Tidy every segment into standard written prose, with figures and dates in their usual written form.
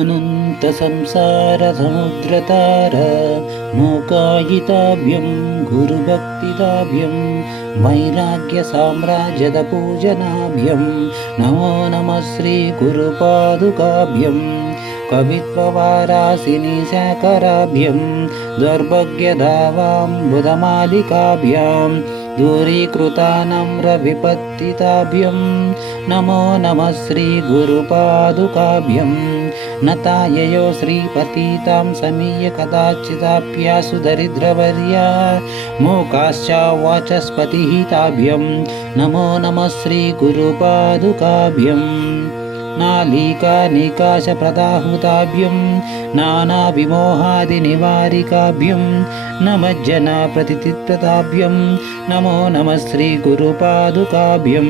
అనంత సంసార సముద్రతార మూకాయితాభ్యం గురుభక్తితాభ్యం వైరాగ్య సామ్రాజ్యద పూజనాభ్యం నమో నమః శ్రీ గురుపాదుకాభ్యం కవిత్వవారాసిని శాకరాభ్యం దౌర్భగ్యధావాం బుధమాలికాభ్యాం दूरीकृतानम्रविपत्तिताभ्यं नमो नमः श्रीगुरुपादुकाभ्यं नताययो श्रीपतितां समीय कदाचिदाप्यासु दरिद्रवर्या मूकाश्च वाचस्पतिः ताभ्यं नमो नमः श्रीगुरुपादुकाभ्यं नालीकानिकाशप्रदाहुताभ्यं नानाविमोहादिनिवारिकाभ्यं नमज्जनाप्रतितिप्रताभ्यं नमो नमः श्रीगुरुपादुकाभ्यं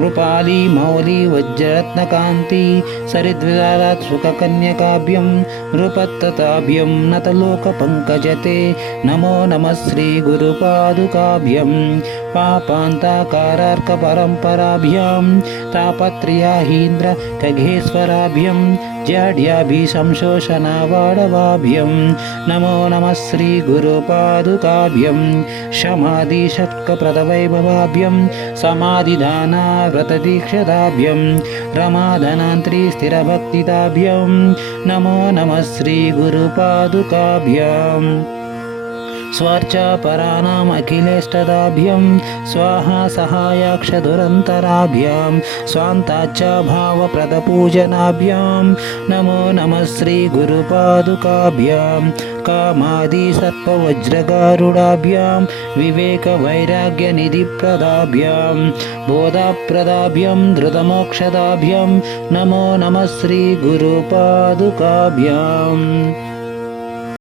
नृपाली मौली वज्ररत्नकान्ति सरिद्विरात्सुककन्यकाभ्यं नृपत्तताभ्यं नतलोकपङ्कजते नमो नमः श्रीगुरुपादुकाभ्यं पापान्ताकारार्कपरम्पराभ्यां तापत्र्याहीन्द्र खगेश्वराभ्यं जाड्याभिसंशोषणावाडवाभ्यं नमो नमः श्रीगुरुपादुकाभ्यं शमादिषट्कप्रदवैभवाभ्यं समाधिदानाव्रतदीक्षदाभ्यं रमाधनान्त्रिस्थिरभक्तिदाभ्यं नमो नमः श्रीगुरुपादुकाभ्यं स्वार्चापराणाम् अखिलेष्टदाभ्यं स्वाहा सहायाक्षदुरन्तराभ्यां स्वान्ताच्च भावप्रदपूजनाभ्यां नमो नमः श्रीगुरुपादुकाभ्यां कामादिसर्पवज्रगारुडाभ्यां विवेकवैराग्यनिधिप्रदाभ्यां बोधप्रदाभ्यं धृतमोक्षदाभ्यां नमो नमः श्रीगुरुपादुकाभ्याम्